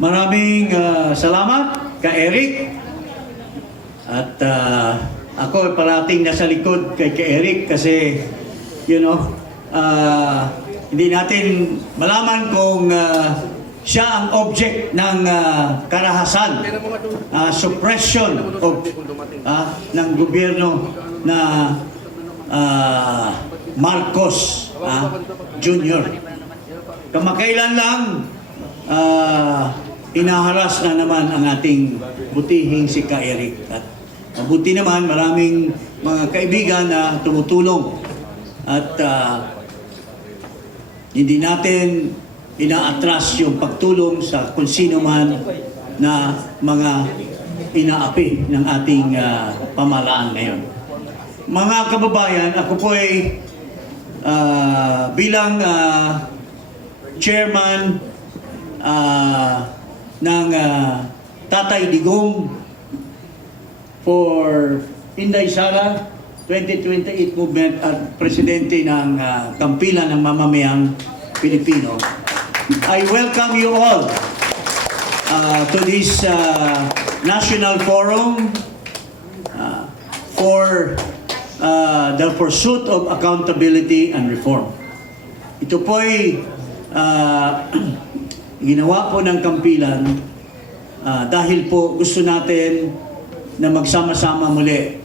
Maraming salamat ka Eric. At ako parating nasa likod kay Eric kasi hindi natin malaman kung siya ang object ng karahasan, suppression of ng gobyerno na Marcos Jr. Kamakailan lang inaharas na naman ang ating butihing si Ka Eric. At mabuti naman maraming mga kaibigan na tumutulong at hindi natin inaatras yung pagtulong sa kung sino man na mga inaapi ng ating pamahalaan ngayon. Mga kababayan, ako po ay bilang chairman ng Tatay Digong for Inday Sara 2028 movement at presidente ng Kampilan ng Mamamayang Pilipino. I welcome you all to this national forum for the pursuit of accountability and reform. Ito po ay ginawa po ng Kampilan dahil po gusto natin na magsama-sama muli.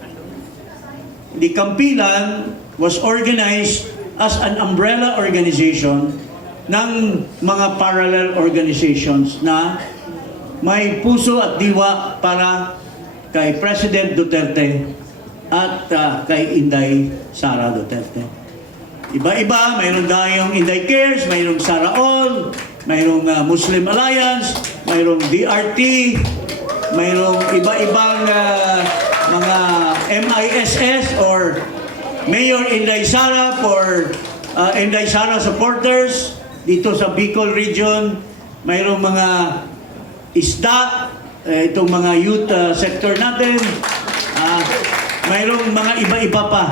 The Kampilan was organized as an umbrella organization ng mga parallel organizations na may puso at diwa para kay President Duterte at kay Inday Sara Duterte. Iba-iba, mayroon tayong Inday Cares, mayroong Sara All, mayroong Muslim Alliance, mayroong DRT, mayroong iba-ibang mga MISS or Mayor Inday Sara for Inday Sara supporters. Dito sa Bicol region, mayroong mga isda, itong mga youth sector natin, mayroong mga iba-iba pa.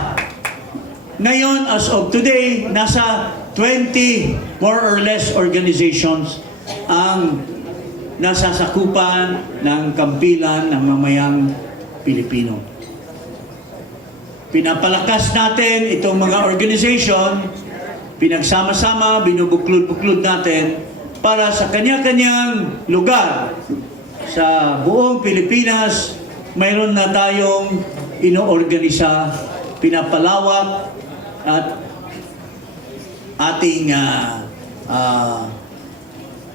Ngayon, as of today, nasa 20 more or less organizations ang nasasakupan ng Kampilan ng Mamayang Pilipino. Pinapalakas natin itong mga organization, pinagsama-sama, binubuklod-buklod natin para sa kanya-kanyang lugar sa buong Pilipinas, mayroon na tayong inoorganisa, pinapalawak at ating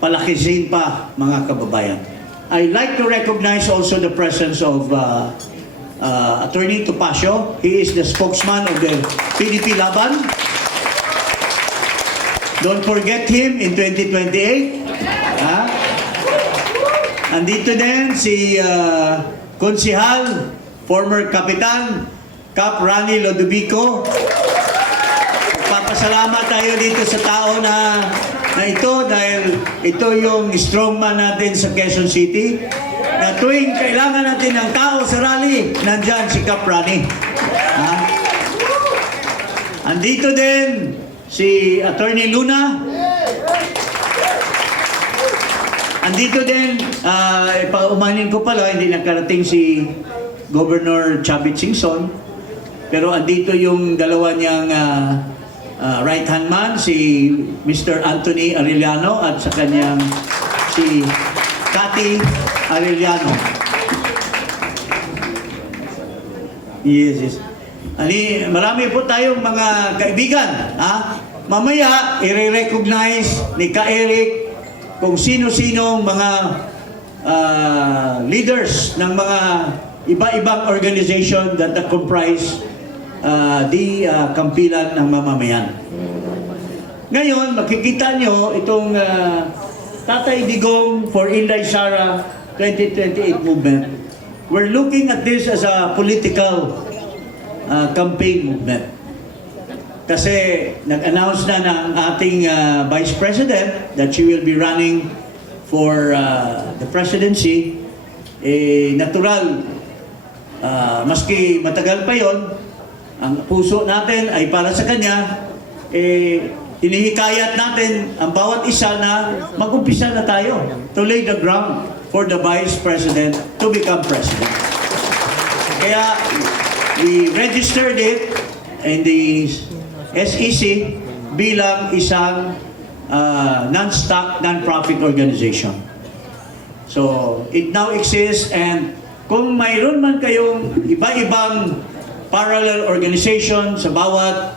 palakisin pa, mga kababayan. I'd like to recognize also the presence of Attorney Topacio. He is the spokesman of the PDP Laban. Don't forget him in 2028. Andito din si Konsihal, former Kapitan, Cap Rani Lodovico. Papasalamat tayo dito sa tao na ito dahil ito yung strongman natin sa Quezon City na tuwing kailangan natin ng tao sa rally, nandyan si Cap Rani. Andito din si Attorney Luna. Andito din, paumanin ko pala, hindi nakarating si Governor Chavit Singson. Pero andito yung dalawa niyang right-hand man, si Mr. Anthony Arellano at sa kanyang si Cathy Arellano. Yes. Marami po tayong mga kaibigan. Mamaya, i-recognize ni Ka Eric kung sino-sinong mga leaders ng mga iba-ibang organization that comprise the Kampilan ng Mamamayan. Ngayon, makikita nyo itong Tatay Digong for Inday Sara 2028 movement. We're looking at this as a political campaign movement. Kasi nag-announce na ng ating Vice President that she will be running for the presidency. Natural, maski matagal pa yon, ang puso natin ay para sa kanya, hinihikayat natin ang bawat isa na mag-umpisa na tayo to lay the ground for the Vice President to become President. Kaya we registered it in the SEC bilang isang non-stock, non-profit organization. So, it now exists, and kung mayroon man kayong iba-ibang parallel organization sa bawat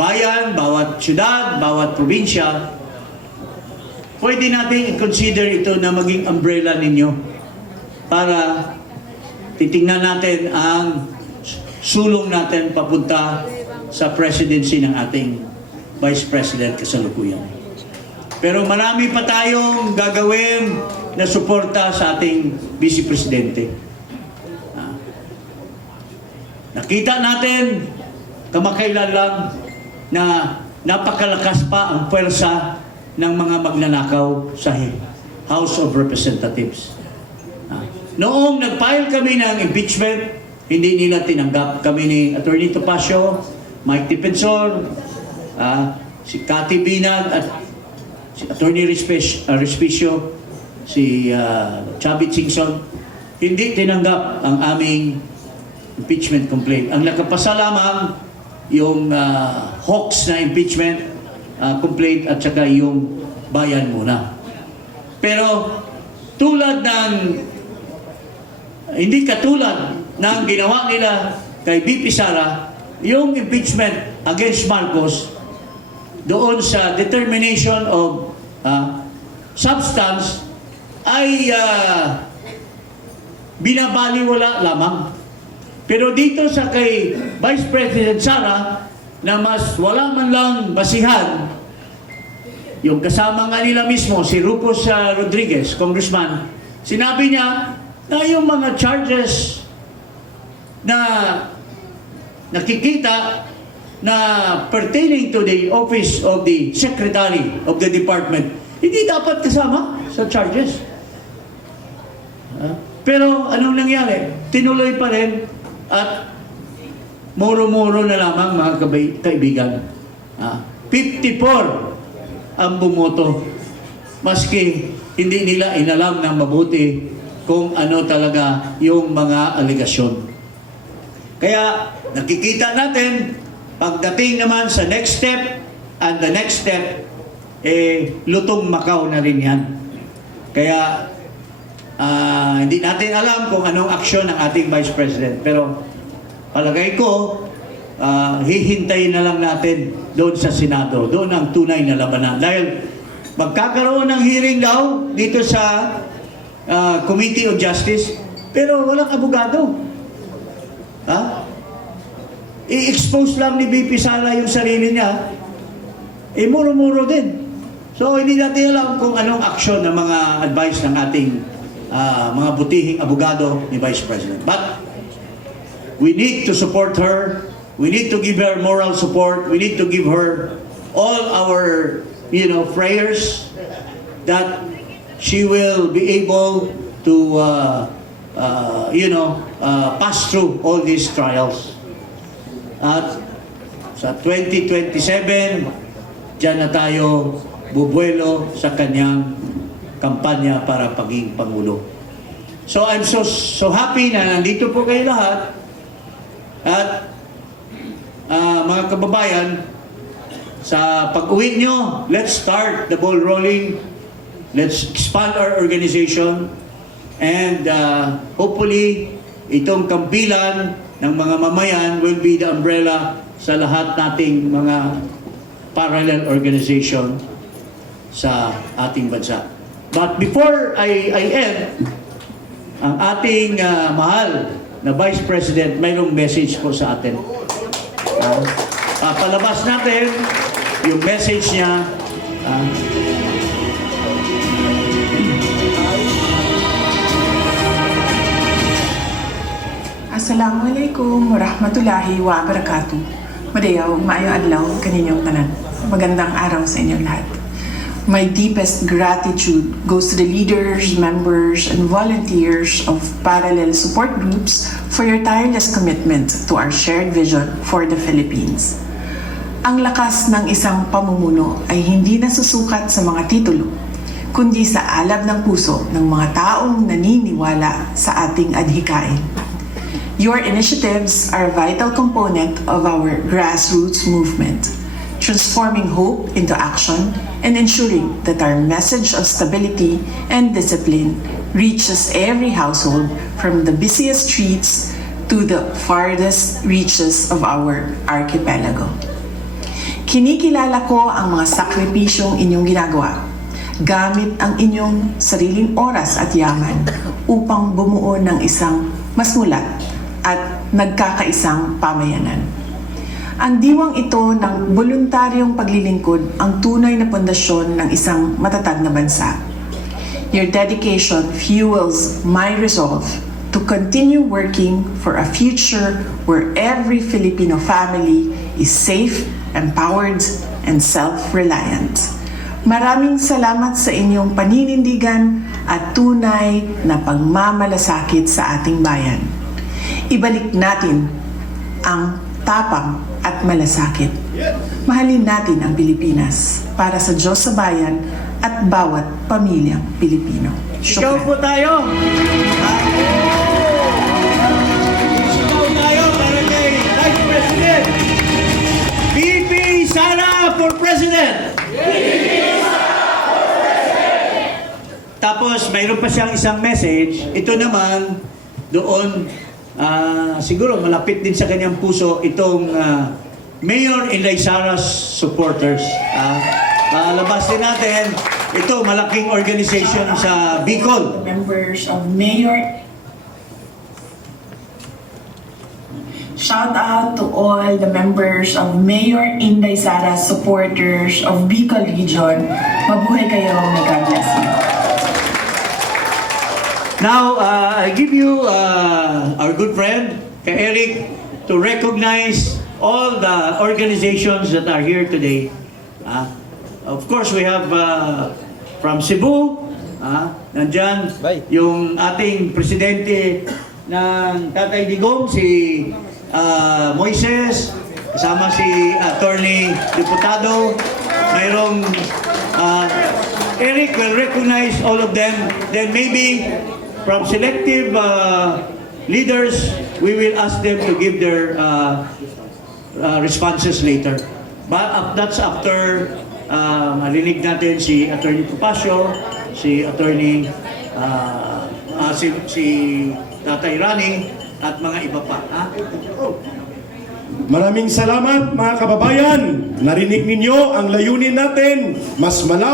bayan, bawat syudad, bawat probinsya, pwede natin i-consider ito na maging umbrella ninyo para titingnan natin ang sulong natin papunta sa presidency ng ating Vice President kasalukuyan. Pero marami pa tayong gagawin na suporta sa ating Vice Presidente. Nakita natin kamakailan lang na napakalakas pa ang pwersa ng mga magnanakaw sa House of Representatives. Noong nag-file kami ng impeachment, hindi nila tinanggap. Kami ni Attorney Topacio, Mike Defensor, si Cathy Binag at si Attorney Respicio, si Chavit Singson, hindi tinanggap ang aming impeachment complaint. Ang nakapasa lamang yung hoax na impeachment complaint at saka yung bayan muna. Pero tulad ng hindi katulad ng ginawa nila kay VP Sara, yung impeachment against Marcos doon sa determination of substance ay binabaliwala lamang. Pero dito sa kay Vice President Sara na mas wala man lang basihan, yung kasama nga nila mismo, si Rufus Rodriguez, Congressman, sinabi niya na yung mga charges na nakikita na pertaining to the office of the Secretary of the Department, hindi dapat kasama sa charges. Pero anong nangyari? Tinuloy pa rin at muro-muro na lamang mga kaibigan. 54 ang bumoto. Maski hindi nila inalam ng mabuti kung ano talaga yung mga aligasyon. Kaya nakikita natin, pagdating naman sa next step, and the next step, lutong Macau na rin yan. Kaya hindi natin alam kung anong aksyon ng ating Vice President. Pero palagay ko, hihintayin na lang natin doon sa Senado. Doon ang tunay na labanan. Dahil magkakaroon ng hearing daw dito sa Committee of Justice, pero walang abogado. I-expose lang ni VP Sara yung sarili niya, muro-muro din. So hindi natin alam kung anong aksyon ng mga advice ng ating mga butihing abogado ni Vice President. But we need to support her. We need to give her moral support. We need to give her all our, prayers that she will be able to, pass through all these trials. At sa 2027, dyan na tayo bubuelo sa kanyang kampanya para paging Pangulo. So I'm so happy na nandito po kayo lahat. At mga kababayan, sa pag-uwi nyo, let's start the ball rolling. Let's expand our organization. And hopefully, itong kampilan ng mga mamayan will be the umbrella sa lahat nating mga parallel organization sa ating bansa. But before I end, ang ating mahal na Vice President, mayroong message po sa atin. Palabas natin yung message niya. Assalamualaikum warahmatullahi wabarakatuh. Madayaw, maayo adlaw kaninyong tanan. Magandang araw sa inyong lahat. My deepest gratitude goes to the leaders, members, and volunteers of parallel support groups for your tireless commitment to our shared vision for the Philippines. Ang lakas ng isang pamumuno ay hindi nasusukat sa mga titulo, kundi sa alab ng puso ng mga taong naniniwala sa ating adhikain. Your initiatives are a vital component of our grassroots movement, transforming hope into action and ensuring that our message of stability and discipline reaches every household from the busiest streets to the farthest reaches of our archipelago. Kinikilala ko ang mga sakripisyong inyong ginagawa gamit ang inyong sariling oras at yaman upang bumuo ng isang mas mulat at nagkakaisang pamayanan. Ang diwang ito ng voluntaryong paglilingkod ang tunay na pundasyon ng isang matatag na bansa. Your dedication fuels my resolve to continue working for a future where every Filipino family is safe, empowered, and self-reliant. Maraming salamat sa inyong paninindigan at tunay na pagmamalasakit sa ating bayan. Ibalik natin ang tapang at malasakit. Mahalin natin ang Pilipinas para sa Diyos sa bayan at bawat pamilyang Pilipino. Sigaw po tayo! Sigaw tayo para kay Vice President! VP Sara for President! Tapos mayroon pa siyang isang message. Ito naman doon siguro malapit din sa kanyang puso itong Mayor Inday Sara's supporters. Labas din natin. Ito malaking organization sa Bicol. Members of Mayor. Shout out to all the members of Mayor Inday Sara supporters of Bicol Region. Mabuhay kayo. May God bless you. Now, I give you our good friend, Eric, to recognize all the organizations that are here today. Of course, we have from Cebu, nandyan yung ating presidente ng Tatay Digong, si Moises, kasama si Attorney Diputado, mayroong Eric will recognize all of them. Then maybe from selective leaders, we will ask them to give their responses later. But that's after marinig natin si Attorney Pupacio, si Attorney si Tatay Rani, at mga iba pa. Maraming salamat mga kababayan. Narinig ninyo ang layunin natin, mas malawak